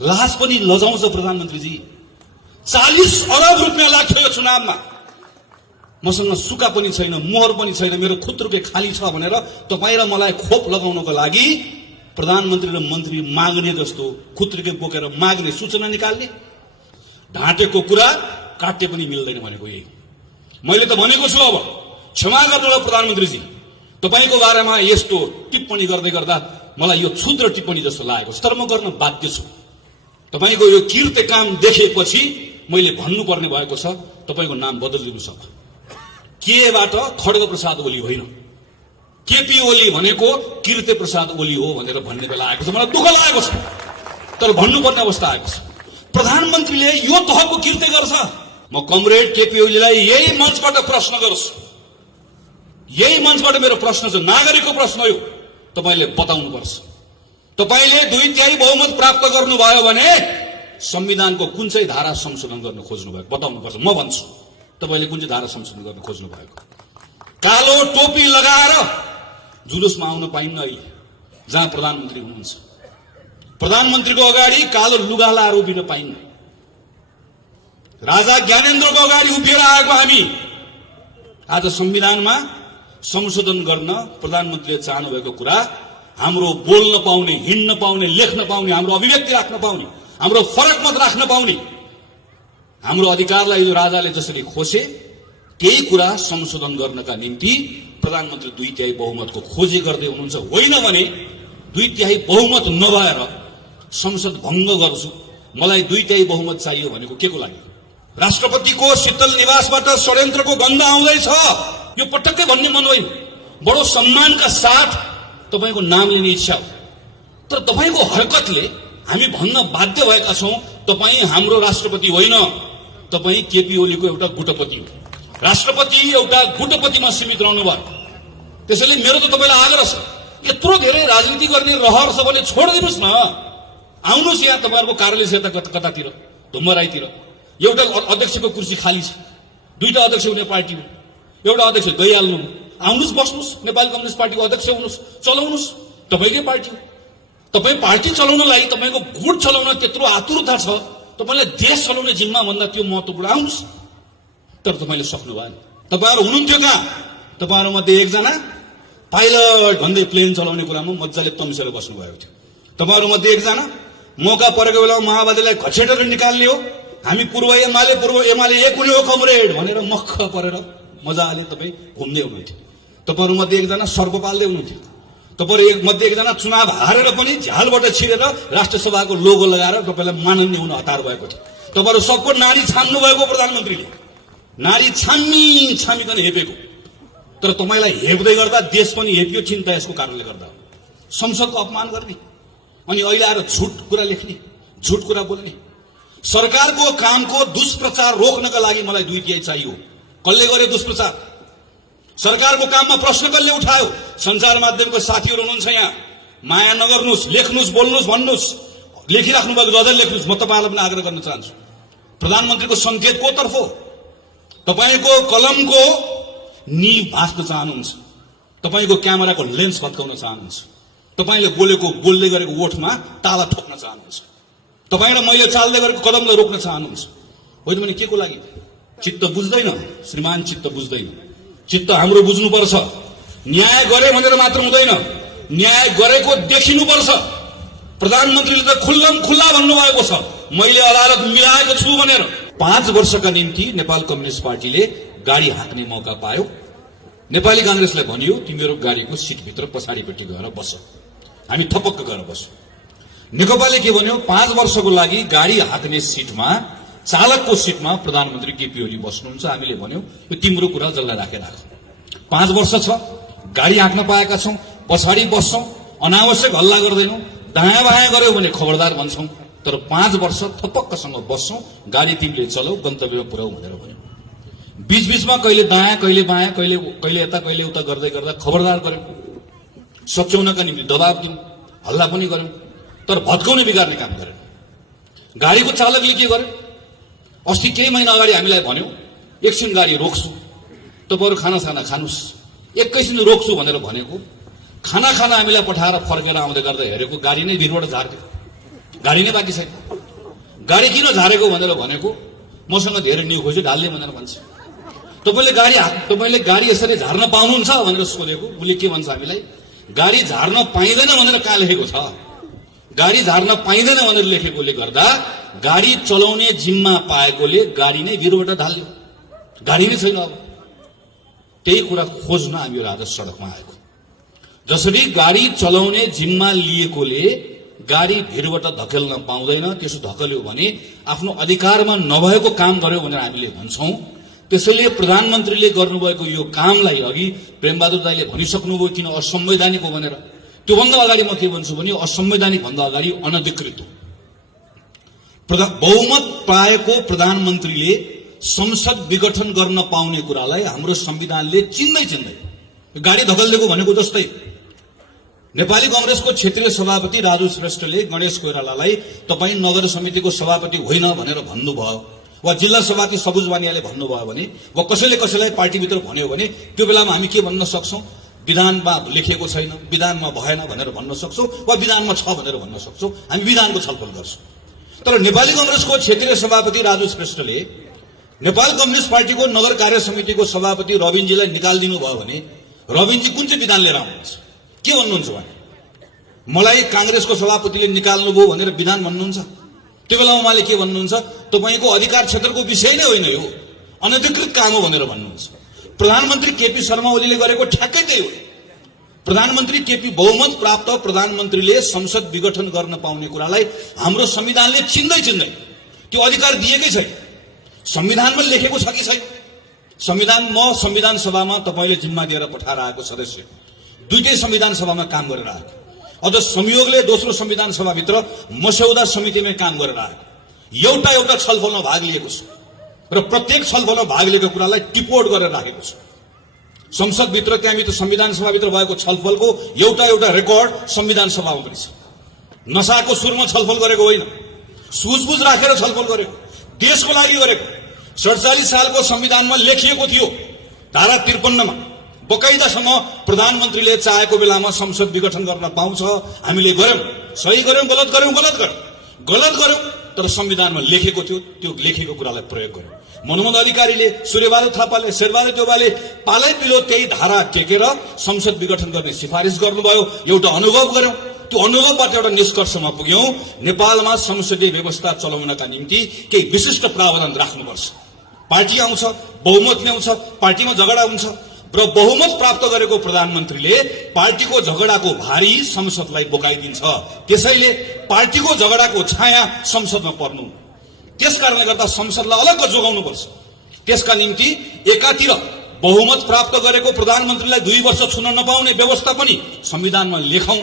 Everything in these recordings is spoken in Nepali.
लाज पनि लजाउँछ प्रधानमन्त्रीजी। 40 अरब रुपियाँ लाग्थ्यो यो चुनावमा। मसँग सुका पनि छैन, मोहर पनि छैन, मेरो खुत्रुके खाली छ भनेर तपाईँ र मलाई खोप लगाउनको लागि प्रधानमन्त्री र मन्त्री माग्ने जस्तो खुत्रुके बोकेर माग्ने, सूचना निकाल्ने, ढाँटेको कुरा काट्ने पनि मिल्दैन भनेको यही। मैले त भनेको छु, अब क्षमा गर्नुहोला प्रधानमन्त्रीजी, तपाईको बारेमा यस्तो टिप्पणी गर्दै गर्दा मलाई यो क्षुद्र टिप्पणी जस्तो लागेको छ, तर म गर्न बाध्य छु। तपाईको यो कृत्य काम देखेपछि मैले भन्नुपर्ने भएको छ, तपाईको नाम बदलिदिनुहोस्। अब केबाट खड्ग प्रसाद ओली होइन, केपी ओली भनेको कृत्य प्रसाद ओली हो भनेर भन्ने बेला आएको छ। मलाई दुःख लागेको छ, तर भन्नुपर्ने अवस्था आएको छ। प्रधानमन्त्रीले यो तहको कृत्य गर्छ। म कमरेड केपी ओलीलाई यही मञ्चबाट प्रश्न गर्छु, यही मञ्चबाट मेरो प्रश्न छ, नागरिकको प्रश्न हो, तपाईले बताउनुपर्छ। तपाईले 2/3 बहुमत प्राप्त गर्नुभयो भने संविधानको कुन चाहिँ धारा संशोधन गर्न खोज्नु भएको बताउनुपर्छ। म भन्छु तपाईले कुन चाहिँ धारा संशोधन गर्न खोज्नु भएको। कालो टोपी लगाएर जुलुसमा आउन पाइन्न अहिले जहाँ प्रधानमन्त्री हुनुहुन्छ। प्रधानमन्त्रीको अगाडि कालो लुगा लाएर उभिन पाइन्न। राजा ज्ञानेन्द्रको अगाडि उभिएर आएको हामी आज संविधानमा संशोधन गर्न प्रधानमन्त्रीले चाहनु भएको कुरा, हाम्रो बोल्न पाउने, हिँड्न पाउने, लेख्न पाउने, हाम्रो अभिव्यक्ति राख्न पाउने, हाम्रो फरक मत राख्न पाउने, हाम्रो अधिकारलाई यो राजाले जसरी खोसे त्यही कुरा संशोधन गर्नका निम्ति प्रधानमन्त्री 2/3 बहुमतको खोजी गर्दै हुनुहुन्छ। होइन भने 2/3 बहुमत नभएर संसद भङ्ग गर्छु, मलाई 2/3 बहुमत चाहियो भनेको के को लागि? राष्ट्रपतिको शीतल निवासबाट षड्यन्त्रको गन्ध आउँदैछ, यो पटक्कै भन्ने मन होइन। बडो सम्मानका साथ तपाईको नाम लिने इच्छा हो, तर तपाईको हरकतले हामी भन्न बाध्य भएका छौं, तपाई हाम्रो राष्ट्रपति होइन, तपाई केपी ओलीको एउटा गुटपति हो। राष्ट्रपति एउटा गुटपतिमा सीमित रहनु भयो। त्यसैले मेरो त तपाईलाई आग्रह छ, यत्रो धेरै राजनीति गर्ने रहर छ भने छोडिदिनुस् न, आउनुस् यहाँ तपाईहरुको कार्यालय छ कतातिर, धुम्मराईतिर। एउटा अध्यक्षको कुर्सी खाली छ, 2टा अध्यक्ष हुने पार्टी हो, एउटा अध्यक्ष गइहाल्नु, आउनुस् बस्नुस्, नेपाली कम्युनिस्ट पार्टीको अध्यक्ष हुनुस्, चलाउनुस्, तपाईकै पार्टी हो। तपाई पार्टी चलाउनलाई, तपाईको गुट चलाउन त्यत्रो आतुरता छ, तपाईलाई देश चलाउने जिम्मा भन्दा त्यो महत्त्वपूर्ण, आउनुस्। तर तपाईले सक्नु भएन। तपाईहरु हुनुहुन्थ्यो कहाँ? तपाईहरु मध्ये एकजना पाइलट भन्दै प्लेन चलाउने कुरामा मज्जाले तम्सेर बस्नु भएको थियो। तपाईहरु मध्ये एकजना मौका परेको बेलामा माओवादीलाई घचेटेर निकाल्ने हो, हामी पूर्व एमाले एक हुने हो कमरेड भनेर मख परेर मजाले तपाई घुम्दै हुनुहुन्थ्यो। तपाईहरु मध्ये एकजना सर्प पाल्दै हुनुहुन्थ्यो। तपाईहरु मध्ये एकजना चुनाव हारेर पनि झ्यालबाट छिरेर राष्ट्रसभाको लोगो लगाएर तपाईलाई माननीय हुन हतार भएको थियो। तपाईहरु सबको नारी छान्नु भएको प्रधानमन्त्रीले, नारी छामीकन हेपेको। तर तपाईलाई हेप्दै गर्दा देश पनि हेपियो, चिन्ता यसको कारणले गर्दा। संसदको अपमान गर्ने अनि अहिले आएर झुट कुरा लेख्ने, झुट कुरा बोल्ने। सरकारको कामको दुष्प्रचार रोक्नका लागि मलाई 2/3 चाहियो। कसले गरे दुष्प्रचार? सरकारको काममा प्रश्न कसले उठायो? सञ्चार माध्यमको साथीहरू हुनुहुन्छ यहाँ, माया नगर्नुस्, लेख्नुस्, बोल्नुस्, भन्नुस्, लेखिराख्नु भएको अझै लेख्नुस्। म तपाईलाई पनि आग्रह गर्न चाहन्छु, प्रधानमन्त्रीको संकेत को तर्फ हो? तपाईको कलमको निभ भाँच्न चाहनुहुन्छ, तपाईको क्यामेराको लेन्स भत्काउन चाहनुहुन्छ, तपाईले बोल्दै गरेको ओठमा ताला ठोक्न चाहनुहुन्छ, तपाईँ र मैले चाल्दै गरेको कदमलाई रोक्न चाहनुहुन्छ। होइन भने के को लागि? चित्त बुझ्दैन श्रीमान, चित्त बुझ्दैन। चित्त हाम्रो बुझ्नुपर्छ। न्याय गरे भनेर मात्र हुँदैन, न्याय गरेको देखिनुपर्छ। प्रधानमन्त्रीले त खुल्ला भन्नुभएको छ, मैले अदालत मिलाएको छु भनेर। 5 वर्षका निम्ति नेपाल कम्युनिस्ट पार्टीले गाडी हाँक्ने मौका पायो। नेपाली कांग्रेसलाई भनियो, तिमीहरू गाडीको सिटभित्र पछाडिपट्टि गएर बस, हामी थपक्क गएर बसौँ। नेकपाले के भन्यो? 5 वर्षको लागि गाडी हाँक्ने सिटमा, चालकको सिटमा प्रधानमन्त्री केपी ओली बस्नुहुन्छ। हामीले भन्यौं यो तिम्रो कुरा जसलाई राखेर राख। 5 वर्ष छ, गाडी हाँक्न पाएका छौं, पछाडि बस्छौं, अनावश्यक हल्ला गर्दैनौं, दायाँ बायाँ गर्यो भने खबरदार भन्छौं, तर 5 वर्ष थपक्कसँग बस्छौं, गाडी तिमीले चलाऊ, गन्तव्यमा पुर्याऊ भनेर भन्यौं। बीचबीचमा कहिले दायाँ कहिले बायाँ, कहिले यता कहिले उता गर्दै गर्दा खबरदार गर्यौं, सच्याउनका निम्ति दबाब दियौं, हल्ला पनि गर्यौं, तर भत्काउने बिगार्ने काम गर्यो। गाडीको चालकले के गर्यो? अस्ति केही महिना अगाडि हामीलाई भन्यो, एकछिन गाडी रोक्छु, तपाईहरु खाना खानुस्, एकैछिन रोक्छु भनेर भनेको, खाना हामीलाई पठाएर फर्केर आउँदै गर्दा हेरेको गाडी नै भिरबाट झार्दियो, गाडी नै बाँकी छैन। गाडी किन झारेको भनेर भनेको मसँग धेरै न्यु खोज्यो ढाल्ने भनेर भन्छ। तपाईँले गाडी यसरी झार्न पाउनुहुन्छ भनेर सोधेको, उसले के भन्छ हामीलाई, गाडी झार्न पाइँदैन भनेर कहाँ लेखेको छ? गाडी झार्न पाइँदैन भनेर लेखेकोले गर्दा गाडी चलाउने जिम्मा पाएकोले गाडी नै भिरबाट ढाल्यो, गाडी नै छैन। अब त्यही कुरा खोज्न हामीहरू आज सडकमा आएको। जसरी गाडी चलाउने जिम्मा लिएकोले गाडी भिरबाट धकेल्न पाउँदैन, त्यसो धकेल्यो भने आफ्नो अधिकारमा नभएको काम गर्यो भनेर हामीले भन्छौं। त्यसैले प्रधानमन्त्रीले गर्नुभएको यो कामलाई अघि प्रेमबहादुर दाइले भनिसक्नुभयो किन असंवैधानिक हो भनेर। त्योभन्दा अगाडि म के भन्छु भने असंवैधानिक भन्दा अगाडि अनधिकृत हो। बहुमत पाएको प्रधानमन्त्रीले संसद विघटन गर्न पाउने कुरालाई हाम्रो संविधानले चिन्दै गाडी धकेलिदिएको भनेको जस्तै नेपाली कांग्रेसको क्षेत्रीय सभापति राजु श्रेष्ठले गणेश कोइरालालाई तपाई नगर समितिको सभापति होइन भनेर भन्नुभयो, वा जिल्ला सभापति सबुज वानियाले भन्नुभयो भने, वा कसैलाई पार्टीभित्र भन्यो भने त्यो बेलामा हामी के भन्न सक्छौं? विधानमा लेखिएको छैन, विधानमा भएन भनेर भन्न सक्छौं, वा विधानमा छ भनेर भन्न सक्छौं। हामी विधानको छलफल गर्छौं। तर नेपाली कांग्रेसको क्षेत्रीय सभापति राजु श्रेष्ठले नेपाल कम्युनिस्ट पार्टीको नगर कार्य समितिको सभापति रविनजीलाई निकालिदिनु भयो भने रविनजी कुन चाहिँ विधान लिएर आउनुहुन्छ? के भन्नुहुन्छ उहाँ? मलाई कांग्रेसको सभापतिले निकाल्नुभयो भनेर विधान भन्नुहुन्छ? त्यो बेलामा उहाँले के भन्नुहुन्छ? तपाईको अधिकार क्षेत्रको विषय नै होइन, यो अनधिकृत काम हो भनेर भन्नुहुन्छ। प्रधानमन्त्री केपी शर्मा ओलीले गरेको ठ्याक्कै त्यही हो। प्रधानमन्त्री केपी बहुमत प्राप्त प्रधानमन्त्रीले संसद विघटन गर्न पाउने कुरालाई हाम्रो संविधानले चिन्दै त्यो अधिकार दिएकै छैन। संविधानमा लेखेको छ कि छैन? संविधान सभामा तपाईले जिम्मा दिएर पठाएर आएको सदस्य दुईटै संविधान सभामा काम गरेर आएको, अझ संयोगले दोस्रो संविधान सभाभित्र मस्यौदा समितिमै काम गरेर आएको, एउटा छलफलमा भाग लिएको छ र प्रत्येक छलफलमा भाग लिएको कुरालाई टिपोट गरेर राखेको छ। संसदभित्र त्यहाँभित्र संविधान सभाभित्र भएको छलफलको एउटा रेकर्ड संविधान सभामा पनि छ। नसाको सुरमा छलफल गरेको होइन, सुझबुझ राखेर छलफल गरेको, देशको लागि गरेको। 47 सालको संविधानमा लेखिएको थियो धारा 53 मा बकाइदासम्म प्रधानमन्त्रीले चाहेको बेलामा संसद विघटन गर्न पाउँछ। हामीले गर्यौं, सही गर्यौं, गलत गर्यौं, तर संविधानमा लेखेको थियो, त्यो लेखेको कुरालाई प्रयोग गर्यौं। मनमोहन अधिकारीले, सूर्यबहादुर थापाले, शेरबहादुर देउवाले पालै पिलो त्यही धारा टेकेर संसद विघटन गर्ने सिफारिस गर्नुभयो। एउटा अनुभव गर्यौं, त्यो अनुभवबाट एउटा निष्कर्षमा पुग्यौं, नेपालमा संसदीय व्यवस्था चलाउनका निम्ति केही विशिष्ट प्रावधान राख्नुपर्छ। पार्टी आउँछ, बहुमत ल्याउँछ, पार्टीमा झगडा हुन्छ र बहुमत प्राप्त गरेको प्रधानमन्त्रीले पार्टीको झगडाको भारी संसदलाई बोकाइदिन्छ। त्यसैले पार्टीको झगडाको छाया संसदमा पर्नु, त्यसकारणले गर्दा संसदलाई अलग्ग जोगाउनुपर्छ। त्यसका निम्ति एकातिर बहुमत प्राप्त गरेको प्रधानमन्त्रीलाई 2 वर्ष छुन नपाउने व्यवस्था पनि संविधानमा लेखौं,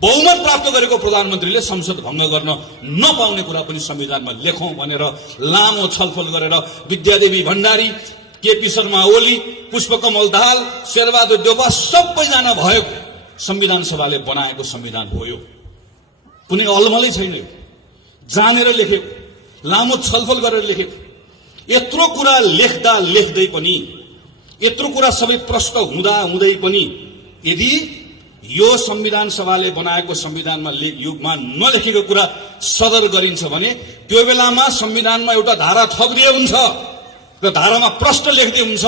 बहुमत प्राप्त गरेको प्रधानमन्त्रीले संसद भंग गर्न नपाउने कुरा पनि संविधानमा लेखौं भनेर लामो छलफल गरेर विद्यादेवी भण्डारी, केपी शर्मा ओली, पुष्पकमल दाहाल, शेरबहादुर देउवा सबैजना भएको संविधान सभाले बनाएको संविधान हो। यो कुनै अलमलै छैन, जानेर लेखेको, लामो छलफल गरेर लेखेको। यत्रो कुरा लेख्दै पनि, यत्रो कुरा सबै प्रश्न हुँदै पनि यदि यो संविधान सभाले बनाएको संविधानमा युगमा नलेखेको कुरा सदर गरिन्छ भने त्यो बेलामा संविधानमा एउटा धारा थपिदिए हुन्छ र धारामा प्रश्न लेख्दै हुन्छ,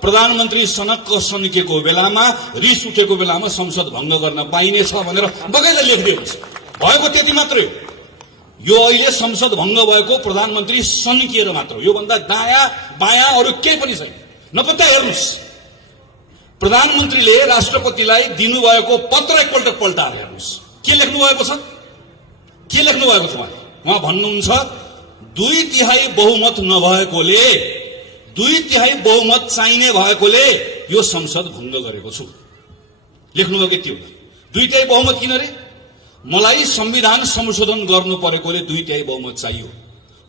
प्रधानमन्त्री सनक्क सन्किएको बेलामा, रिस उठेको बेलामा संसद भंग गर्न पाइनेछ भनेर बगैँचा लेख्दै हुन्छ। भएको त्यति मात्रै हो। यो अहिले संसद भंग भएको प्रधानमन्त्री सन्किएर मात्र हो। यो भन्दा दायाँ बायाँ अरु केही पनि छैन। नपत्ता हेर्नुस्, प्रधानमन्त्रीले राष्ट्रपतिलाई दिनुभएको पत्र एकपल्ट पल्टाएर हेर्नुस्, के लेख्नु भएको छ? उहाँ भन्नुहुन्छ 2/3 बहुमत नभएकोले, 2/3 बहुमत चाहिने भएकोले यो संसद भंग गरेको छु। लेख्नुभएको के हो? 2/3 बहुमत किन रे? मलाई संविधान संशोधन गर्नु परेकोले 2/3 बहुमत चाहियो।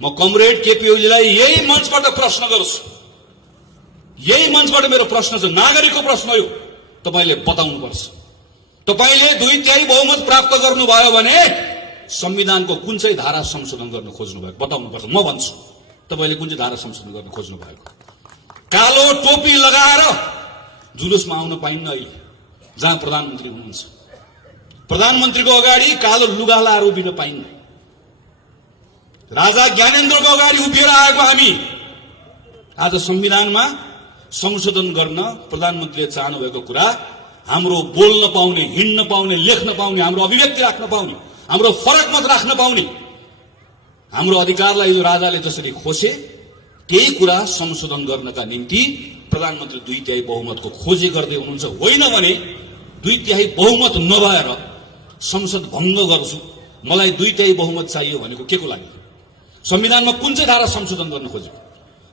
म कमरेड केपी ओलीलाई यही मञ्चबाट प्रश्न गर्छु, यही मञ्चबाट मेरो प्रश्न छ, नागरिकको प्रश्न हो, तपाईले बताउनुपर्छ। तपाईले 2/3 बहुमत प्राप्त गर्नुभयो भने संविधानको कुन चाहिँ धारा संशोधन गर्न खोज्नु भएको बताउनुपर्छ। म भन्छु तपाईले कुन चाहिँ धारा संशोधन गर्न खोज्नु भएको। कालो टोपी लगाएर जुलुसमा आउन पाइन्न अहिले जहाँ प्रधानमन्त्री हुनुहुन्छ। प्रधानमन्त्रीको अगाडि कालो लुगा लाएर उभिन पाइन्न। राजा ज्ञानेन्द्रको अगाडि उभिएर आएको हामी आज संविधानमा संशोधन गर्न प्रधानमन्त्रीले चाहनु भएको कुरा हाम्रो बोल्न पाउने, हिँड्न पाउने, लेख्न पाउने, हाम्रो अभिव्यक्ति राख्न पाउने, हाम्रो फरक मत राख्न पाउने, हाम्रो अधिकारलाई यो राजाले जसरी खोसे त्यही कुरा संशोधन गर्नका निम्ति प्रधानमन्त्री 2/3 बहुमतको खोजी गर्दै हुनुहुन्छ। होइन भने 2/3 बहुमत नभएर संसद भङ्ग गर्छु, मलाई 2/3 बहुमत चाहियो भनेको के को लागि? संविधानमा कुन चाहिँ धारा संशोधन गर्न खोजेको?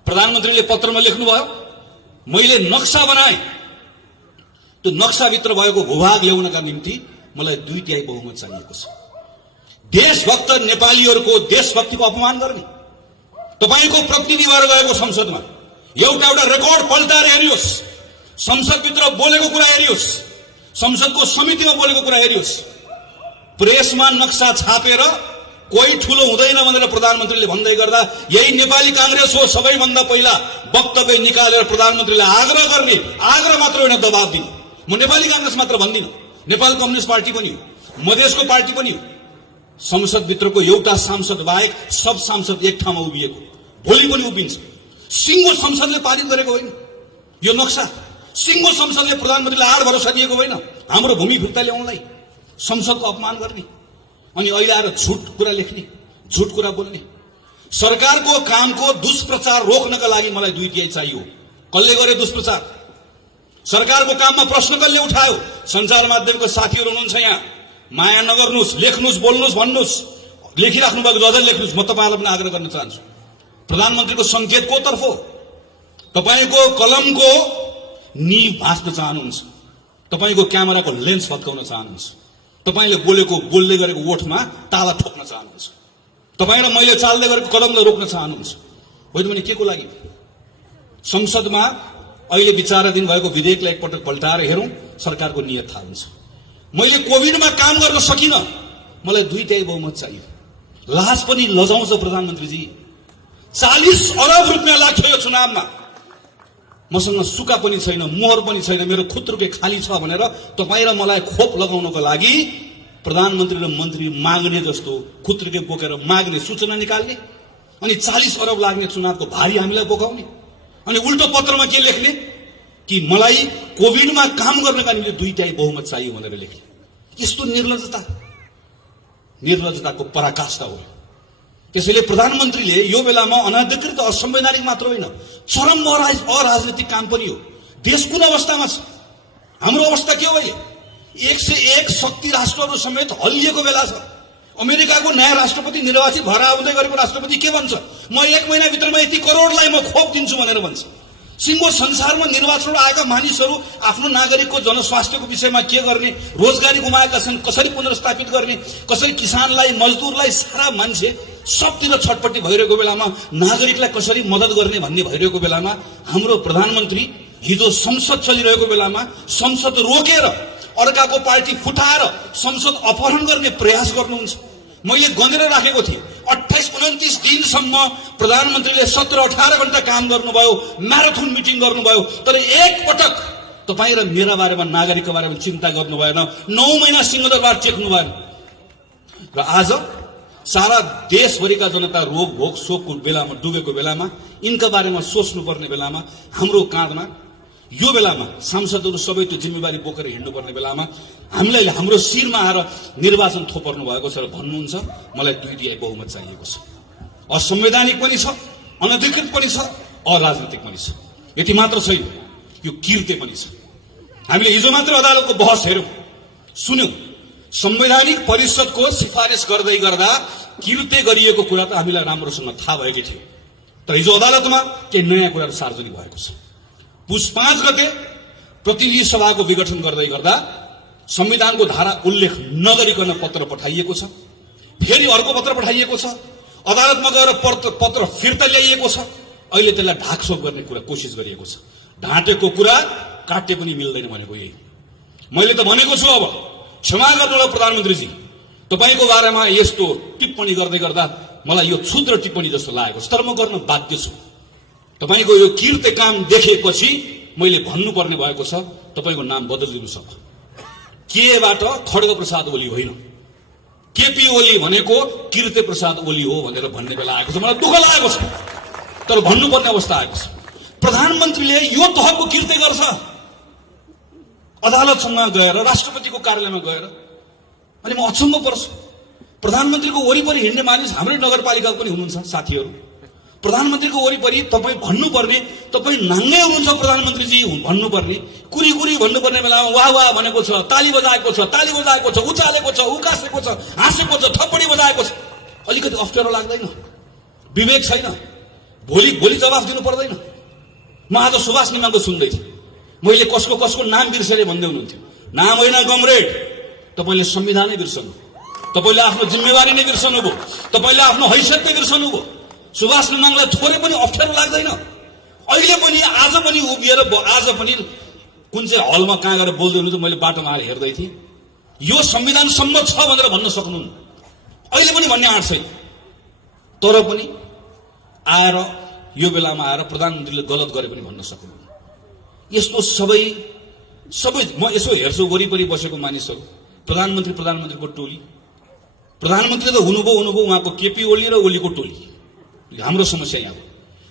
प्रधानमन्त्रीले पत्रमा लेख्नुभयो मैले नक्सा बनाए, त्यो नक्साभित्र भएको भूभाग ल्याउनका निम्ति मलाई 2/3 बहुमत चाहिएको छ। देशभक्त नेपालीहरूको देशभक्तिको अपमान गर्ने, तपाईको प्रतिनिधि भएर गएको संसदमा एउटा रेकर्ड पल्टाएर हेरियोस्, संसदभित्र बोलेको कुरा हेरियोस्, संसदको समितिमा बोलेको कुरा हेरियोस्। प्रेसमा नक्सा छापेर कोही ठूलो हुँदैन भनेर प्रधानमन्त्रीले भन्दै गर्दा यही नेपाली कांग्रेस हो सबैभन्दा पहिला वक्तव्य निकालेर प्रधानमन्त्रीले आग्रह गर्ने, आग्रह मात्र होइन दबाब दिने। म नेपाली कांग्रेस मात्र भन्दिन, नेपाल कम्युनिस्ट पार्टी पनि हो, मधेसको पार्टी पनि हो। संसदभित्रको एउटा सांसद बाहेक सब सांसद एक ठाउँमा उभिएको, भोलि पनि उभिन्छ। सिङ्गो संसदले पारित गरेको होइन यो नक्सा, सिङ्गो संसदले प्रधानमन्त्रीलाई आड भरोसा दिएको होइन हाम्रो भूमि फिर्ता ल्याउनलाई, संसदको अपमान गर्ने अनि अहिले आएर झुट कुरा लेख्ने, झुट कुरा बोल्ने। सरकारको कामको दुष्प्रचार रोक्नका लागि मलाई 2/3 चाहियो। कसले गरे दुष्प्रचार? सरकारको काममा प्रश्न कसले उठायो? सञ्चार माध्यमको साथीहरू हुनुहुन्छ यहाँ, माया नगर्नुहोस्, लेख्नुहोस्, बोल्नुहोस्, भन्नुहोस्, लेखिराख्नु भएको अझै लेख्नुहोस्। म तपाईँलाई पनि आग्रह गर्न चाहन्छु, प्रधानमन्त्रीको संकेत को तर्फ हो? तपाईँको कलमको निभ भाँच्न चाहनुहुन्छ, तपाईँको क्यामेराको लेन्स भत्काउन चाहनुहुन्छ, तपाईँले बोलेको बोल्दै गरेको ओठमा ताला ठोक्न चाहनुहुन्छ, तपाईँ र मैले चाल्दै गरेको कलमलाई रोक्न चाहनुहुन्छ। होइन भने के को लागि? संसदमा अहिले विचाराधीन भएको विधेयकलाई एकपटक पल्टाएर हेरौँ, सरकारको नियत थाहा हुन्छ। मैले कोभिडमा काम गर्न सकिनँ, मलाई 2/3 बहुमत चाहियो। लाज पनि लजाउँछ प्रधानमन्त्रीजी। 40 अरब रुपियाँ लाग्छ यो चुनावमा, मसँग सुका पनि छैन, मोहर पनि छैन, मेरो खुत्रुके खाली छ भनेर तपाईँ र मलाई खोप लगाउनको लागि प्रधानमन्त्री र मन्त्री माग्ने जस्तो खुत्रुके बोकेर माग्ने, सूचना निकाल्ने अनि 40 अरब लाग्ने चुनावको भारी हामीलाई बोकाउने अनि उल्टो पत्रमा के लेख्ने कि मलाई कोभिडमा काम गर्नका निम्ति 2/3 बहुमत चाहियो भनेर लेख्ने। यस्तो निर्लज्जताको पराकाष्ठा हो। त्यसैले प्रधानमन्त्रीले यो बेलामा अनाधिकृत, असंवैधानिक मात्र होइन, चरम अराजनीतिक काम पनि हो। देश कुन अवस्थामा छ? हाम्रो अवस्था के हो? 101 शक्ति राष्ट्रहरू समेत हल्लिएको बेला छ। अमेरिकाको नयाँ राष्ट्रपति निर्वाचित भएर आउँदै गरेको राष्ट्रपति के भन्छ? म 1 महिनाभित्रमा यति करोडलाई म खोप दिन्छु भनेर भन्छ। सिङ्गो संसारमा निर्वाचन आएका मानिसहरू आफ्नो नागरिकको जनस्वास्थ्यको विषयमा के गर्ने, रोजगारी गुमाएका छन् कसरी पुनर्स्थापित गर्ने, कसरी किसानलाई, मजदुरलाई, सारा मान्छे सबतिर छटपट्टि भइरहेको बेलामा नागरिकलाई कसरी मद्दत गर्ने भन्ने भइरहेको बेलामा हाम्रो प्रधानमन्त्री हिजो संसद चलिरहेको बेलामा संसद रोकेर अर्काको पार्टी फुटाएर संसद अपहरण गर्ने प्रयास गर्नुहुन्छ। मैले गनेर राखेको थिएँ 28-29 दिनसम्म प्रधानमन्त्रीले 17-18 घण्टा काम गर्नुभयो, म्याराथन मिटिङ गर्नुभयो, तर एक पटक तपाईँ र मेरा बारेमा, नागरिकको बारेमा चिन्ता गर्नु भएन। 9 महिना सिंहदरबार टेक्नु भएन र आज सारा देशभरिका जनता रोग भोग शोकको बेलामा डुबेको बेलामा, यिनका बारेमा सोच्नु पर्ने बेलामा हाम्रो काँधमा यो बेलामा सांसदहरू सबै त्यो जिम्मेवारी बोकेर हिँड्नुपर्ने बेलामा हामीलाई हाम्रो शिरमा आएर निर्वाचन थोपर्नु भएको छ र भन्नुहुन्छ मलाई 2/3 बहुमत चाहिएको छ। असंवैधानिक पनि छ, अनधिकृत पनि छ, अराजनीतिक पनि छ। यति मात्र छैन, यो किर्ते पनि छ। हामीले हिजो मात्र अदालतको बहस हेर्यौं, सुन्यौं। संवैधानिक परिषदको सिफारिस गर्दै गर्दा किर्ते गरिएको कुरा त हामीलाई राम्रोसँग थाहा भएकै थियो, तर हिजो अदालतमा केही नयाँ कुराहरू सार्वजनिक भएको छ। पुस 5 गते प्रतिनिधि सभाको विघटन गर्दै गर्दा संविधानको धारा उल्लेख नगरिकन पत्र पठाइएको छ, फेरि अर्को पत्र पठाइएको छ, अदालतमा गएर पत्र फिर्ता ल्याइएको छ। अहिले त्यसलाई ढाकछोप गर्ने कुरा कोसिस गरिएको छ। ढाँटेको कुरा काट्टे पनि मिल्दैन भनेको यही। मैले त भनेको छु, अब क्षमा गर्नुहोला प्रधानमन्त्रीजी, तपाईको बारेमा यस्तो टिप्पणी गर्दै गर्दा मलाई यो क्षुद्र टिप्पणी जस्तो लागेको छ, तर म गर्न बाध्य छु। तपाईको यो किर्ते काम देखेपछि मैले भन्नुपर्ने भएको छ, तपाईको नाम बदलिदिनुहोस्। अब केबाट खड्ग प्रसाद ओली होइन, केपी ओली भनेको कीर्ति प्रसाद ओली हो भनेर भन्ने बेला आएको छ। मलाई दुःख लागेको छ, तर भन्नुपर्ने अवस्था आएको छ। प्रधानमन्त्रीले यो तहको कीर्ति गर्छ अदालतसँग गएर, राष्ट्रपतिको कार्यालयमा गएर। अनि म अचम्म पर्छु, प्रधानमन्त्रीको वरिपरि हिँड्ने मानिस हाम्रै नगरपालिकाको पनि हुनुहुन्छ साथीहरू। प्रधानमन्त्रीको वरिपरि तपाईँ भन्नुपर्ने, तपाईँ नाङ्गै हुनुहुन्छ प्रधानमन्त्रीजी भन्नुपर्ने, कुरी कुरी भन्नुपर्ने बेलामा वाह वाह भनेको छ, ताली बजाएको छ, ताली बजाएको छ, उचालेको छ, उकासेको छ, हाँसेको छ, थप्पडी बजाएको छ। अलिकति अप्ठ्यारो लाग्दैन? विवेक छैन? भोलि भोलि जवाफ दिनु पर्दैन? म आज सुभाष निमाको सुन्दै थिएँ, मैले कसको कसको नाम बिर्सेर भन्दै हुनुहुन्थ्यो। नाम होइन कमरेड, तपाईँले संविधानै बिर्सनु, तपाईँले आफ्नो जिम्मेवारी नै बिर्सनु भयो, तपाईँले आफ्नो हैसियत नै बिर्सनु भयो। सुभाष निमाङलाई थोरै पनि अप्ठ्यारो लाग्दैन? अहिले पनि आज पनि उभिएर आज पनि कुन चाहिँ हलमा कहाँ गएर बोल्दै हुनुहुन्छ, मैले बाटोमा आएर हेर्दै थिएँ। यो संविधान सम्मत छ भनेर भन्न सक्नुहुन्न, अहिले पनि भन्ने आँट छैन। तर पनि आएर यो बेलामा आएर प्रधानमन्त्रीले गलत गरे पनि भन्न सक्नुहुन्न। यस्तो सबै म यसो हेर्छु वरिपरि बसेको मानिसहरू, प्रधानमन्त्रीको टोली। प्रधानमन्त्री त हुनुभयो उहाँको केपी ओली र ओलीको टोली। हाम्रो समस्या यहाँ हो।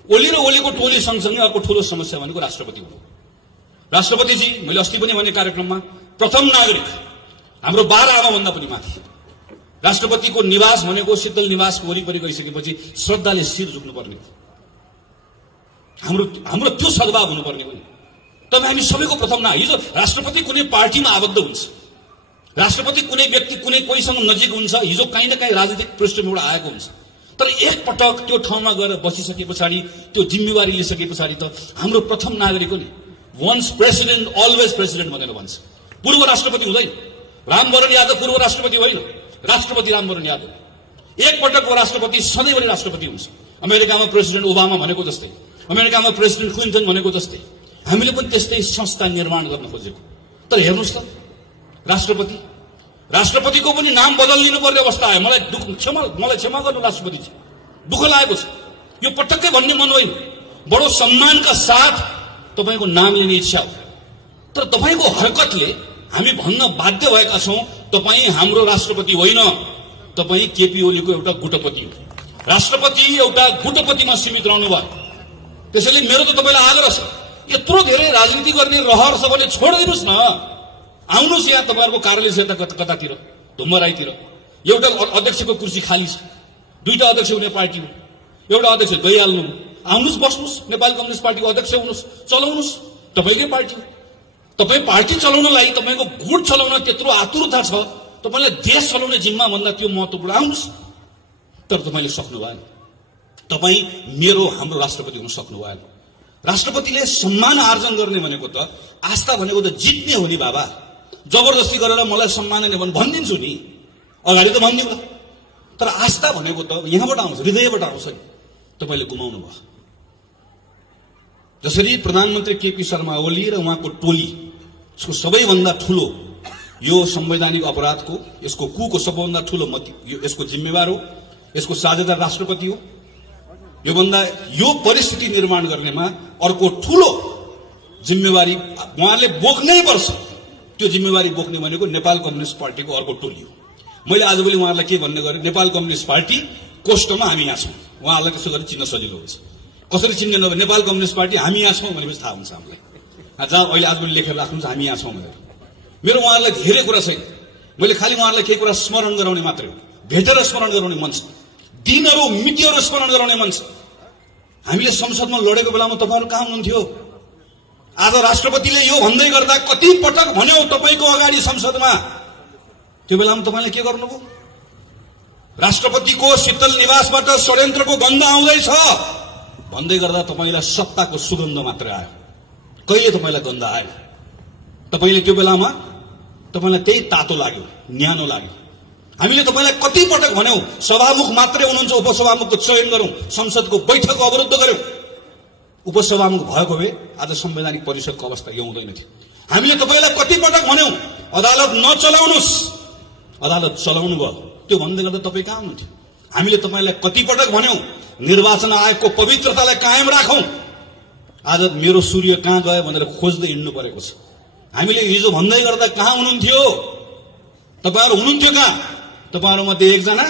ओली र ओलीको टोली सँगसँगै अर्को ठूलो समस्या भनेको राष्ट्रपति हो। राष्ट्रपतिजी, मैले अस्ति पनि भने कार्यक्रममा, प्रथम नागरिक, हाम्रो 12 आमाभन्दा पनि माथि। राष्ट्रपतिको निवास भनेको शीतल निवासको वरिपरि गइसकेपछि श्रद्धाले शिर झुक्नुपर्ने हो। हाम्रो त्यो सद्भाव हुनुपर्ने हो नि। तब हामी सबैको प्रथम हिजो राष्ट्रपति कुनै पार्टीमा आबद्ध हुन्छ, राष्ट्रपति कुनै व्यक्ति कुनै कोहीसँग नजिक हुन्छ, हिजो कहीँ न कहीँ राजनीतिक पृष्ठभूमिबाट आएको हुन्छ। तर एकपटक त्यो ठाउँमा गएर बसिसके पछाडि, त्यो जिम्मेवारी लिइसके पछाडि त हाम्रो प्रथम नागरिक हो नि। वन्स प्रेसिडेन्ट अलवेज प्रेसिडेन्ट भनेर भन्छ। पूर्व राष्ट्रपति हुँदैन। रामवरण यादव पूर्व राष्ट्रपति होइन, राष्ट्रपति रामवरण यादव। एकपटकको राष्ट्रपति सधैँभरि राष्ट्रपति हुन्छ। अमेरिकामा प्रेसिडेन्ट ओबामा भनेको जस्तै, अमेरिकामा प्रेसिडेन्ट क्लिन्टन भनेको जस्तै हामीले पनि त्यस्तै संस्था निर्माण गर्न खोजेको। तर हेर्नुहोस् त, राष्ट्रपतिको पनि नाम बदलिनु पर्ने अवस्था आयो। मलाई क्षमा गर्नु राष्ट्रपतिजी, दुःख लागेको छ। यो पटक्कै भन्ने मन होइन, बडो सम्मानका साथ तपाईँको नाम लिने इच्छा हो। तर तपाईँको हरकतले हामी भन्न बाध्य भएका छौँ, तपाईँ हाम्रो राष्ट्रपति होइन, तपाईँ केपी ओलीको एउटा गुटपति हो। राष्ट्रपति एउटा गुटपतिमा सीमित रहनु भयो। त्यसैले मेरो त तपाईँलाई आग्रह छ, यत्रो धेरै राजनीति गर्ने रहर छ भने छोडिदिनुहोस् न। आउनुहोस् यहाँ तपाईँहरूको कार्यालय छ कतातिर, धुम्मराईतिर एउटा अध्यक्षको कुर्सी खाली छ, 2टा अध्यक्ष हुने पार्टी हो, एउटा अध्यक्ष गइहाल्नु। आउनुहोस्, बस्नुहोस्, नेपाली कम्युनिस्ट पार्टीको अध्यक्ष हुनुहोस्, चलाउनुहोस्, तपाईँकै पार्टी। तपाईँ पार्टी चलाउनलाई, तपाईँको गुट चलाउन त्यत्रो आतुरता छ, तपाईँलाई देश चलाउने जिम्मा भन्दा त्यो महत्त्वपूर्ण। आउनुहोस्, तर तपाईँले सक्नु भएन। तपाईँ हाम्रो राष्ट्रपति हुन सक्नु भएन। राष्ट्रपतिले सम्मान आर्जन गर्ने भनेको त, आस्था भनेको त जित्ने हो नि बाबा। जबरजस्ती गरेर मलाई सम्मान नै भने भनिदिन्छु नि, अगाडि त भनिदिउँला। तर आस्था भनेको त यहाँबाट आउँछ, हृदयबाट आउँछ नि। तपाईँले गुमाउनु भयो। जसरी प्रधानमन्त्री केपी शर्मा ओली र उहाँको टोली, यसको सबैभन्दा ठुलो यो संवैधानिक अपराधको, यसको कुको सबैभन्दा ठुलो यसको जिम्मेवार हो, यसको साझेदार राष्ट्रपति हो। यो परिस्थिति निर्माण गर्नेमा अर्को ठुलो जिम्मेवारी उहाँले बोक्नै पर्छ। त्यो जिम्मेवारी बोक्ने भनेको नेपाल कम्युनिस्ट पार्टीको अर्को टोली हो। मैले आजभोलि उहाँहरूलाई के भन्ने गरेँ, नेपाल कम्युनिस्ट पार्टी कोष्टमा हामी यहाँ छौँ। उहाँहरूलाई त्यसो गरी चिन्न सजिलो हुन्छ। कसरी चिन्ने नभए नेपाल कम्युनिस्ट पार्टी हामी यहाँ छौँ भनेपछि थाहा हुन्छ हामीलाई। जहाँ अहिले आजभोलि लेखेर राख्नुहुन्छ हामी यहाँ छौँ भनेर। मेरो उहाँहरूलाई धेरै कुरा छैन, मैले खालि उहाँहरूलाई केही कुरा स्मरण गराउने मात्रै हो। भेटेर स्मरण गराउने मन छ, दिनहरू मितिहरू स्मरण गराउने मन छ। हामीले संसदमा लडेको बेलामा तपाईँहरू कहाँ हुनुहुन्थ्यो? आज राष्ट्रपतिले यो भन्दै गर्दा कति पटक भन्यो तपाईँको अगाडि संसदमा, त्यो बेलामा तपाईँले के गर्नुभयो? राष्ट्रपतिको शीतल निवासबाट षड्यन्त्रको गन्ध आउँदैछ भन्दै गर्दा तपाईँलाई सत्ताको सुगन्ध मात्रै आयो, कहिले तपाईँलाई गन्ध आएन। तपाईँले त्यो बेलामा तपाईँलाई त्यही तातो लाग्यो, न्यानो लाग्यो। हामीले तपाईँलाई कति पटक भन्यौं सभामुख मात्रै हुनुहुन्छ, उपसभामुखको चयन गरौं, संसदको बैठक अवरुद्ध गरौं। उपसभामुख भएको भए आज संवैधानिक परिषदको अवस्था यो हुँदैन थियो। हामीले तपाईँलाई कति पटक भन्यौं अदालत नचलाउनुस्, अदालत चलाउनु भयो, त्यो भन्दै गर्दा तपाईँ कहाँ हुनुहुन्थ्यो? हामीले तपाईँलाई कति पटक भन्यौं निर्वाचन आयोगको पवित्रतालाई कायम राखौं, आज मेरो सूर्य कहाँ गयो भनेर खोज्दै हिँड्नु परेको छ। हामीले हिजो भन्दै गर्दा कहाँ हुनुहुन्थ्यो? तपाईहरु हुनुहुन्थ्यो कहाँ? तपाईहरुमध्ये एकजना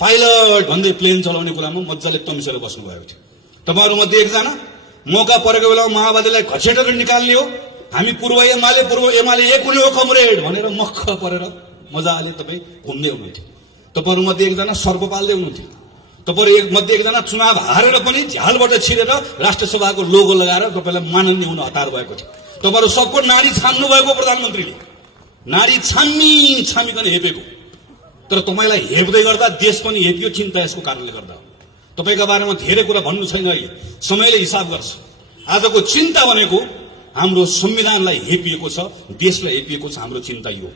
पाइलट भन्दै प्लेन चलाउने कुरामा मज्जाले तम्सेर बस्नु भएको थियो। तपाईहरुमध्ये एकजना मौका परेको बेलामा माओवादीलाई घचेटेर निकाल्ने हो, हामी पूर्व एमाले एक हुने हो कमरेड भनेर मख परेर मजाले तपाई घुम्दै हुनुहुन्थ्यो। तपाईहरुमध्ये एकजना सर्प पाल्दै हुनुहुन्थ्यो। तपाईहरु मध्ये एकजना चुनाव हारेर पनि झ्यालबाट छिरेर राष्ट्रिय सभाको लोगो लगाएर तपाईलाई माननीय हुन हतार भएको थियो। तपाईहरु सबको नाडी छान्नु भएको प्रधानमन्त्रीले, नाडी छामीकन हेपेको। तर तपाईलाई हेप्दै गर्दा देश पनि हेपियो, चिन्ता यसको कारणले गर्दा। तपाईका बारेमा धेरै कुरा भन्नु छैन, अहिले समयले हिसाब गर्छ। आजको चिन्ता भनेको हाम्रो संविधानलाई हेपिएको छ, देशलाई हेपिएको छ, हाम्रो चिन्ता यो।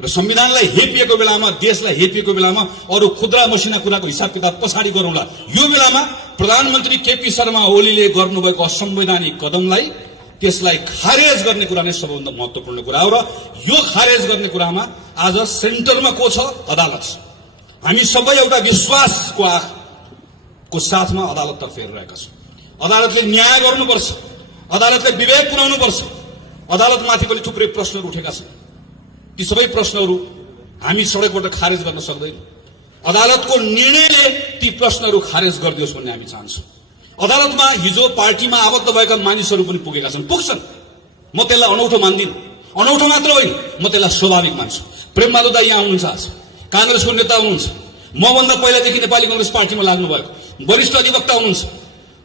र संविधानलाई हेपिएको बेलामा, देशलाई हेपिएको बेलामा अरु खुद्रा मसिना कुराको हिसाब किताब पछाडी गरौँला। यो बेलामा प्रधानमन्त्री केपी शर्मा ओलीले गर्नुभएको असंवैधानिक कदमलाई, त्यसलाई खारेज गर्ने कुरा नै सबैभन्दा महत्त्वपूर्ण कुरा हो। र यो खारेज गर्ने कुरामा आज सेन्टरमा को छ? अदालत छ। हामी सबै एउटा विश्वासको आँखको साथमा अदालततर्फ हेरिरहेका छौँ। अदालतले न्याय गर्नुपर्छ, अदालतले विवेक पुर्याउनुपर्छ। अदालतमाथि पनि थुप्रै प्रश्नहरू उठेका छन्। ती सबै प्रश्नहरू हामी सडकबाट खारेज गर्न सक्दैनौँ। अदालतको निर्णयले ती प्रश्नहरू खारेज गरिदियोस् भन्ने हामी चाहन्छौँ। अदालतमा हिजो पार्टीमा आबद्ध भएका मानिसहरू पनि पुगेका छन्, पुग्छन्। म त्यसलाई अनौठो मान्दिनँ, अनौठो मात्र होइन, म त्यसलाई स्वाभाविक मान्छु। प्रेमबहादुर दाइ यहाँ हुनुहुन्छ, आज कांग्रेसको नेता हुनुहुन्छ, मभन्दा पहिलादेखि नेपाली कांग्रेस पार्टीमा लाग्नु भएको वरिष्ठ अधिवक्ता हुनुहुन्छ।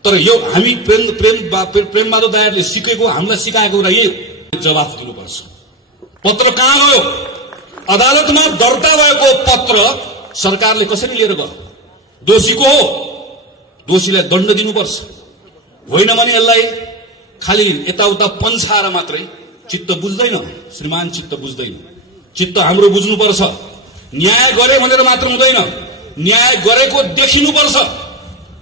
तर यो हामी प्रेमबहादुर दाइहरूले सिकेको, हामीलाई सिकाएको कुरा यही जवाफ दिनुपर्छ। पत्र कहाँ गयो? अदालतमा दर्ता भएको पत्र सरकारले कसरी लिएर गयो? दोषीको हो, दोषीलाई दण्ड दिनुपर्छ। होइन भने यसलाई खालि यताउता पन्छाएर मात्रै चित्त बुझ्दैन श्रीमान, चित्त बुझ्दैन। चित्त हाम्रो बुझ्नुपर्छ। न्याय गरे भनेर मात्र हुँदैन, न्याय गरेको देखिनुपर्छ।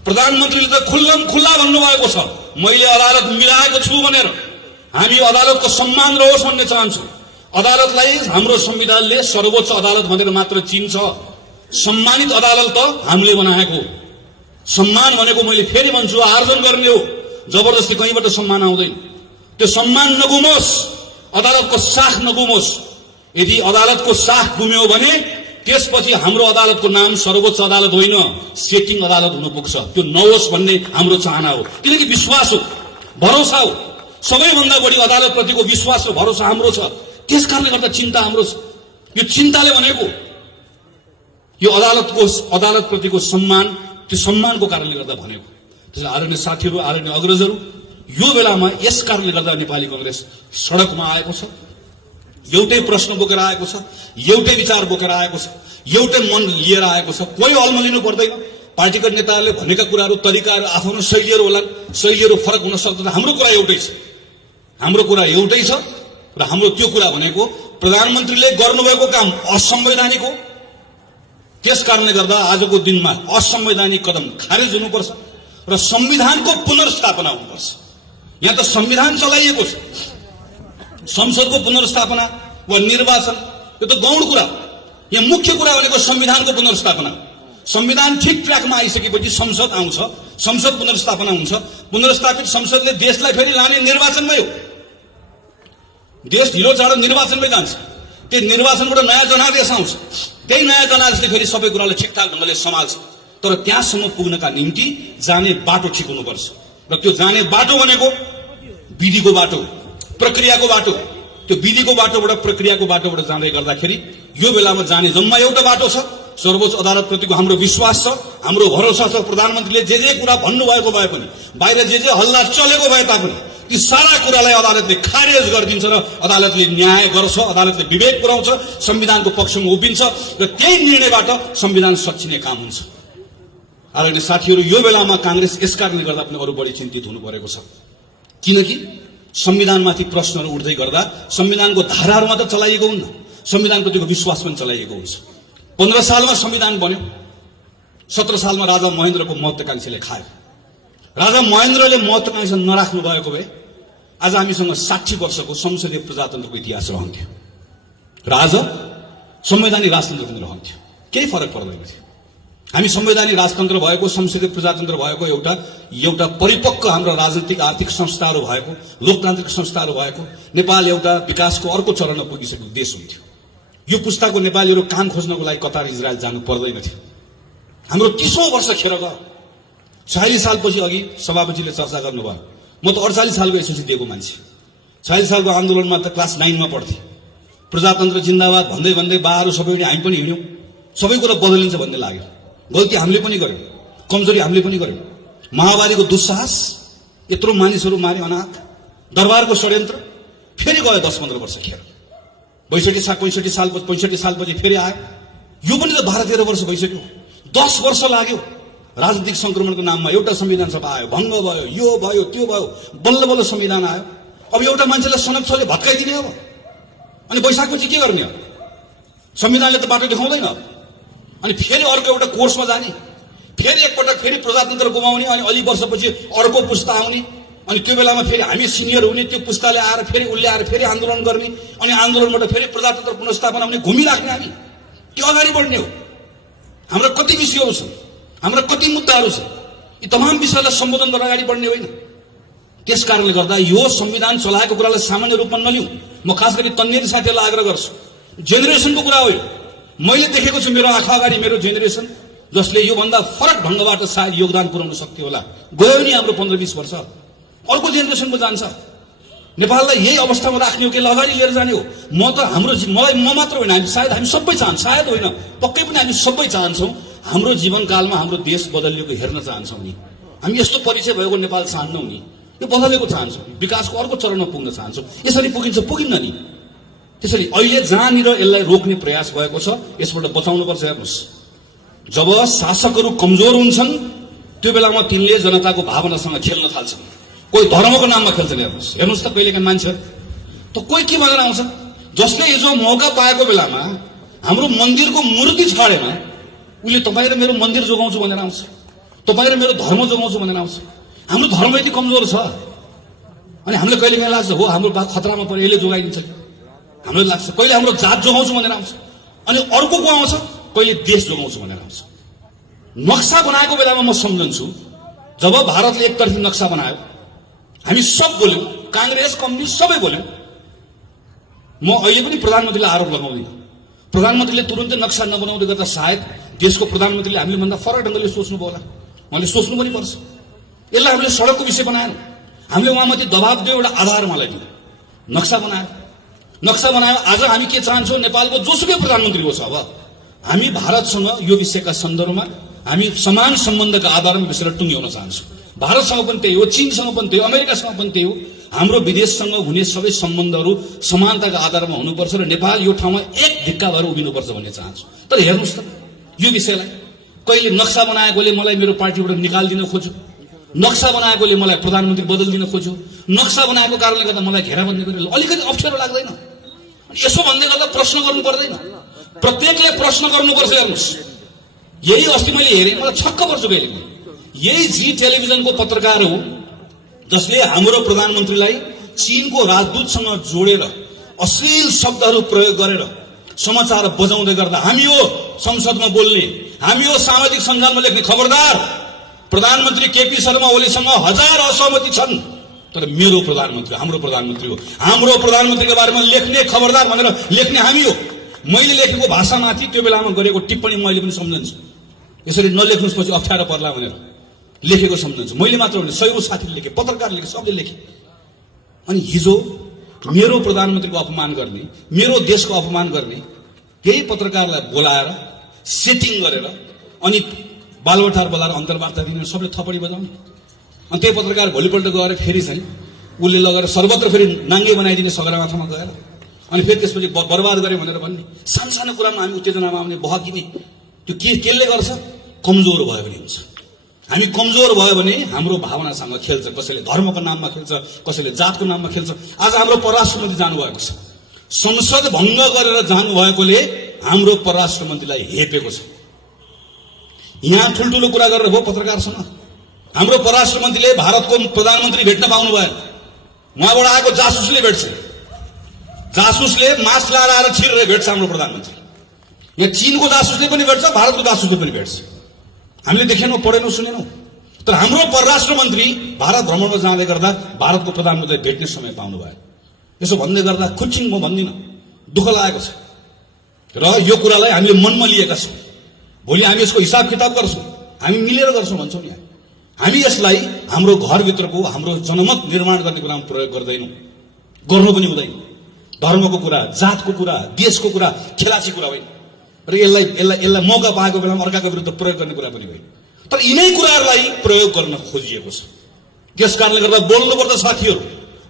प्रधानमन्त्रीले त खुल्ला भन्नुभएको छ, मैले अदालत मिलाएको छु भनेर। हामी अदालतको सम्मान रहोस् भन्ने चाहन्छौँ। अदालतलाई हाम्रो संविधानले सर्वोच्च अदालत भनेर मात्र चिन्छ। सम्मानित अदालत त हामीले बनाएको। सम्मान भनेको मैले फेरि भन्छु आर्जन गर्ने हो, जबरजस्ती कहीँबाट सम्मान आउँदैन। त्यो सम्मान नगुमोस्, अदालतको साख नगुमोस्। यदि अदालतको साख गुम्यो भने त्यसपछि हाम्रो अदालतको नाम सर्वोच्च अदालत होइन, सेटिङ अदालत हुन पुग्छ। त्यो नहोस् भन्ने हाम्रो चाहना हो। किनकि विश्वास हो, भरोसा हो। सबैभन्दा बढी अदालतप्रतिको विश्वास र भरोसा हाम्रो छ। त्यसकारणले गर्दा चिन्ता हाम्रो छ। यो चिन्ताले भनेको यो अदालतप्रतिको सम्मान, त्यो सम्मानको कारणले गर्दा भनेको। त्यसैले आदरणीय साथीहरू, आदरणीय अग्रजहरू, यो बेलामा यस कारणले गर्दा नेपाली कांग्रेस सडकमा आएको छ। एउटै प्रश्न बोकेर आएको छ, एउटै विचार बोकेर आएको छ, एउटै मन लिएर आएको छ। कोही अल्मलिनु पर्दैन। पार्टीका नेताहरूले भनेका कुराहरू, तरिकाहरू, आफ्नो शैलीहरू होलान्, शैलीहरू फरक हुन सक्दैन। हाम्रो कुरा एउटै छ, हाम्रो कुरा एउटै छ। र हाम्रो त्यो कुरा भनेको प्रधानमन्त्रीले गर्नुभएको काम असंवैधानिक हो। त्यसकारणले गर्दा आजको दिनमा असंवैधानिक कदम खारेज हुनुपर्छ र संविधानको पुनर्स्थापना हुनुपर्छ। यहाँ त संविधान चलाइएको छ, संसदको पुनर्स्थापना वा निर्वाचन यो त गौण कुरा। यहाँ मुख्य कुरा भनेको संविधानको पुनर्स्थापना। संविधान ठिक ट्र्याकमा आइसकेपछि संसद आउँछ, संसद पुनर्स्थापना हुन्छ। पुनर्स्थापित संसदले देशलाई फेरि लाने निर्वाचनमै हो। देश ढिलो चाँडो निर्वाचनमै जान्छ। त्यो निर्वाचनबाट नयाँ जनादेश आउँछ। त्यही नयाँ जनादेशले फेरि सबै कुरालाई ठिकठाक ढङ्गले सम्हाल्छ। तर त्यहाँसम्म पुग्नका निम्ति जाने बाटो ठिक हुनुपर्छ। र त्यो जाने बाटो भनेको विधिको बाटो, प्रक्रियाको बाटो। त्यो विधिको बाटोबाट, प्रक्रियाको बाटोबाट जाँदै गर्दाखेरि यो बेलामा जाने जम्मा एउटा बाटो छ। सर्वोच्च अदालतप्रतिको हाम्रो विश्वास छ, हाम्रो भरोसा छ। प्रधानमन्त्रीले जे कुरा भन्नुभएको भए पनि, बाहिर जे हल्ला चलेको भए तापनि ती सारा कुरालाई अदालतले खारेज गरिदिन्छ र अदालतले न्याय गर्छ, अदालतले विवेक पुर्याउँछ, संविधानको पक्षमा उभिन्छ र त्यही निर्णयबाट संविधान सच्चिने काम हुन्छ। आदरणीय साथीहरू, यो बेलामा कांग्रेस यस कारणले गर्दा पनि अरू बढी चिन्तित हुनु परेको छ। किनकि संविधानमाथि प्रश्नहरू उठ्दै गर्दा संविधानको धाराहरूमा त चलाइएको हुन्न, संविधानप्रतिको विश्वास पनि चलाइएको हुन्छ। 15 सालमा संविधान बन्यो, 17 सालमा राजा महेन्द्रको महत्वाकांक्षाले खायो। राजा महेन्द्रले महत्वाकांक्षा नराख्नु भएको भए आज हामीसँग 60 वर्षको संसदीय प्रजातन्त्रको इतिहास रहन्थ्यो र आज संवैधानिक राजतन्त्र पनि रहन्थ्यो। केही फरक पर्दैन थियो। हामी संवैधानिक राजतन्त्र भएको, संसदीय प्रजातन्त्र भएको, एउटा परिपक्व हाम्रो राजनीतिक आर्थिक संस्थाहरू भएको, लोकतान्त्रिक संस्थाहरू भएको नेपाल एउटा विकासको अर्को चरणमा पुगिसकेको देश हुन्थ्यो। यो पुस्ताको नेपालीहरू काम खोज्नको लागि कतार इजरायल जानु पर्दैन थियो। हाम्रो 30औं वर्ष खेर गयो। 40 सालपछि अघि सभापतिले चर्चा गर्नुभयो, म त 48 सालको एसएलसी दिएको मान्छे। 40 सालको आन्दोलनमा त क्लास 9 मा पढ्थे। प्रजातन्त्र जिन्दाबाद भन्दै भन्दै बाहरू सबै हामी पनि हिँड्यौं। सबै कुरा बदलिन्छ भन्ने लाग्यो। गल्ती हामीले पनि गर्यौं, कमजोरी हामीले पनि गर्यौं। महामारीको दुस्साहस, यत्रो मानिसहरू मारे अनाथ, दरबारको षड्यन्त्र, फेरि गयो 10-15 वर्ष खेर। 65 सालपछि फेरि आयो। यो पनि त 12-13 वर्ष भइसक्यो। 10 वर्ष लाग्यो। राजनीतिक संक्रमणको नाममा एउटा संविधान सभा आयो, भङ्ग भयो, यो भयो, त्यो भयो, बल्ल बल्ल संविधान आयो। अब एउटा मान्छेलाई सनक छले भत्काइदिने अब। अनि वैशाखपछि के गर्ने हो? संविधानले त बाटो देखाउँदैन। अनि फेरि अर्को एउटा कोर्समा जाने, फेरि एकपटक फेरि प्रजातन्त्र गुमाउने, अनि अलि वर्षपछि अर्को पुस्ता आउने, अनि त्यो बेलामा फेरि हामी सिनियर हुने, त्यो पुस्ताले आएर फेरि उसले आएर फेरि आन्दोलन गर्ने, अनि आन्दोलनबाट फेरि प्रजातन्त्र पुनर्स्थापना हुने, घुमिराख्ने हामी के अगाडि बढ्ने हो? हाम्रा कति विषयहरू छन्, हाम्रा कति मुद्दाहरू छन्, यी तमाम विषयलाई सम्बोधन गरेर अगाडि बढ्ने होइन। त्यस कारणले गर्दा यो संविधान चलाएको कुरालाई सामान्य रूपमा नलिउँ। म खास गरी तन्नेरी साथीहरूलाई आग्रह गर्छु, जेनेरेसनको कुरा हो यो। मैले देखेको छु मेरो आँखा अगाडि मेरो जेनेरेसन, जसले योभन्दा फरक ढङ्गबाट सायद योगदान पुर्याउन सक्थ्यो होला। गयो नि हाम्रो 15-20 वर्ष, अर्को जेनेरेसनको जान्छ। नेपाललाई यही अवस्थामा राख्ने हो कि अगाडि लिएर जाने हो? म त म मात्र होइन, हामी सबै चाहन्छौँ, सायद होइन पक्कै पनि हामी सबै चाहन्छौँ हाम्रो जीवनकालमा हाम्रो देश बदलिएको हेर्न चाहन्छौँ नि। हामी यस्तो परिचय भएको नेपाल चाहन्नौँ नि, यो बदलेको चाहन्छौँ, विकासको अर्को चरणमा पुग्न चाहन्छौँ। यसरी पुगिन्छ, पुगिन्न नि। त्यसैले अहिले जहाँनिर यसलाई रोक्ने प्रयास भएको छ, यसबाट बचाउनुपर्छ। हेर्नुहोस्, जब शासकहरू कमजोर हुन्छन् त्यो बेलामा तिनले जनताको भावनासँग खेल्न थाल्छन्। कोही धर्मको नाममा खेल्छन्। हेर्नुहोस् त कहिलेकाहीँ मान्छे त कोही के भनेर आउँछ, जसले हिजो मौका पाएको बेलामा हाम्रो मन्दिरको मूर्ति छाडेन, उसले तपाईँ र मेरो मन्दिर जोगाउँछु भनेर आउँछ, तपाईँ र मेरो धर्म जोगाउँछु भनेर आउँछ। हाम्रो धर्म यति कमजोर छ। अनि हामीले कहिलेकाहीँ लाग्छ हो हाम्रो बा खतरामा पऱ्यो, यसले जोगाइदिन्छ कि हामीलाई लाग्छ। कहिले हाम्रो जात जोगाउँछु भनेर आउँछ, अनि अर्को को आउँछ, कहिले देश जोगाउँछु भनेर आउँछ। नक्सा बनाएको बेलामा म सम्झन्छु, जब भारतले एकतर्फी नक्सा बनायो, हामी सब बोल्यौँ, काङ्ग्रेस कम्युनिस्ट सबै बोल्यौँ। म अहिले पनि प्रधानमन्त्रीलाई आरोप लगाउँदिनँ। प्रधानमन्त्रीले तुरुन्तै नक्सा नबनाउँदै गर्दा सायद देशको प्रधानमन्त्रीले हामीले भन्दा फरक ढङ्गले सोच्नुभयो होला। उहाँले सोच्नु पनि पर्छ। यसलाई हामीले सडकको विषय बनाएन, हामीले उहाँमाथि दबाब दियो, एउटा आधार उहाँलाई दियो, नक्सा बनायो। नक्सा बनायो। आज हामी के चाहन्छौँ, नेपालको जोसुकै प्रधानमन्त्री होस्, अब हामी भारतसँग यो विषयका सन्दर्भमा हामी समान सम्बन्धका आधारमा विषयलाई टुङ्ग्याउन चाहन्छौँ। भारतसँग पनि त्यही हो, चीनसँग पनि त्यही हो, अमेरिकासँग पनि त्यही हो। हाम्रो विदेशसँग हुने सबै सम्बन्धहरू समानताका आधारमा हुनुपर्छ र नेपाल यो ठाउँमा एक ढिक्का भएर उभिनुपर्छ भन्ने चाहन्छु। तर हेर्नुहोस् त यो विषयलाई, कहिले नक्सा बनाएकोले मलाई मेरो पार्टीबाट निकालिदिन खोज्यो, नक्सा बनाएकोले मलाई प्रधानमन्त्री बदलिदिन खोज्यो, नक्सा बनाएको कारणले गर्दा मलाई घेराबन्दी गरेर अलिकति अप्ठ्यारो लाग्दैन? यसो भन्दै गर्दा प्रश्न गर्नु पर्दैन? प्रत्येकले प्रश्न गर्नुपर्छ। हेर्नुहोस्, यही अस्ति मैले हेरेँ, मलाई छक्क पर्छु कहिले। यही जी टेलिभिजनको पत्रकार हो जसले हाम्रो प्रधानमन्त्रीलाई चीनको राजदूतसँग जोडेर अश्लील शब्दहरू प्रयोग गरेर समाचार बजाउँदै गर्दा हामी हो संसदमा बोल्ने, हामी हो सामाजिक सञ्जालमा लेख्ने, खबरदार प्रधानमन्त्री केपी शर्मा ओलीसँग 1000 असहमति छन्, तर मेरो प्रधानमन्त्री हाम्रो प्रधानमन्त्री हो, हाम्रो प्रधानमन्त्रीको बारेमा लेख्ने, खबरदार भनेर लेख्ने हामी हो। मैले लेखेको भाषामाथि त्यो बेलामा गरेको टिप्पणी मैले पनि सम्झन्छु। यसरी नलेख्नुहोस् पछि अप्ठ्यारो पर्ला भनेर लेखेको सम्झन्छु। मैले मात्र होइन, सयौं साथीले लेखे, पत्रकार लेखे, सबले लेखे। अनि हिजो मेरो प्रधानमन्त्रीको अपमान गर्ने, मेरो देशको अपमान गर्ने केही पत्रकारलाई बोलाएर सेटिङ गरेर अनि बालबटार बोलाएर अन्तर्वार्ता दिने, सबले थपडी बजाउने। अनि त्यही पत्रकार भोलिपल्ट गएर फेरि चाहिँ उसले लगेर सर्वत्र फेरि नाङ्गे बनाइदिने सगरमाथामा गएर, अनि फेरि त्यसपछि बर्बाद गरे भनेर भन्ने। सानो कुरामा हामी उत्तेजनामा आउने, बहकिने। त्यो केले गर्छ? कमजोर भयो भने हुन्छ। हामी कमजोर भयो भने हाम्रो भावनासँग खेल्छ, कसैले धर्मको नाममा खेल्छ, कसैले जातको नाममा खेल्छ। आज हाम्रो परराष्ट्र मन्त्री जानुभएको छ, संसद भङ्ग गरेर जानुभएकोले हाम्रो परराष्ट्र मन्त्रीलाई हेपेको छ। यहाँ ठुल्ठुलो कुरा गरेर भयो पत्रकारसँग। हाम्रो परराष्ट्र मन्त्रीले भारतको प्रधानमन्त्री भेट्न पाउनु भएन, उहाँबाट आएको जासुसले भेट्छ, जासुसले मास्क लगाएर आएर छिरेर भेट्छ हाम्रो प्रधानमन्त्री। यहाँ चीनको जासुसले पनि भेट्छ, भारतको जासुसले पनि भेट्छ। हामीले देखेनौँ, पढेनौँ, सुनेनौँ। तर हाम्रो परराष्ट्र मन्त्री भारत भ्रमणमा जाँदै गर्दा भारतको प्रधानमन्त्रीलाई भेट्ने समय पाउनु भयो। यसो भन्दै गर्दा खुच्चिङ म भन्दिनँ, दुःख लागेको छ। र यो कुरालाई हामीले मनमा लिएका छौँ। भोलि हामी यसको हिसाब किताब गर्छौँ, हामी मिलेर गर्छौँ भन्छौँ नि। हामी यसलाई हाम्रो घरभित्रको हाम्रो जनमत निर्माण गर्ने कुरामा प्रयोग गर्दैनौँ, गर्नु पनि हुँदैन। धर्मको कुरा, जातको कुरा, देशको कुरा खेलाची कुरा होइन र यसलाई मौका पाएको बेलामा अर्काको विरुद्ध प्रयोग गर्ने कुरा पनि होइन। तर यिनै कुराहरूलाई प्रयोग गर्न खोजिएको छ। त्यस कारणले गर्दा बोल्नुपर्छ साथीहरू,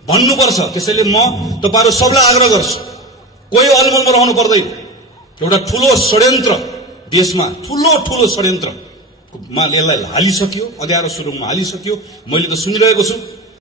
भन्नुपर्छ। त्यसैले म तपाईँहरू सबलाई आग्रह गर्छु, कोही अलमलमा रहनु पर्दैन। एउटा ठुलो षड्यन्त्र देशमा, ठुलो षड्यन्त्रमा यसलाई हालिसक्यो, अँध्यारो सुरुङमा हालिसक्यो। मैले त सुनिरहेको छु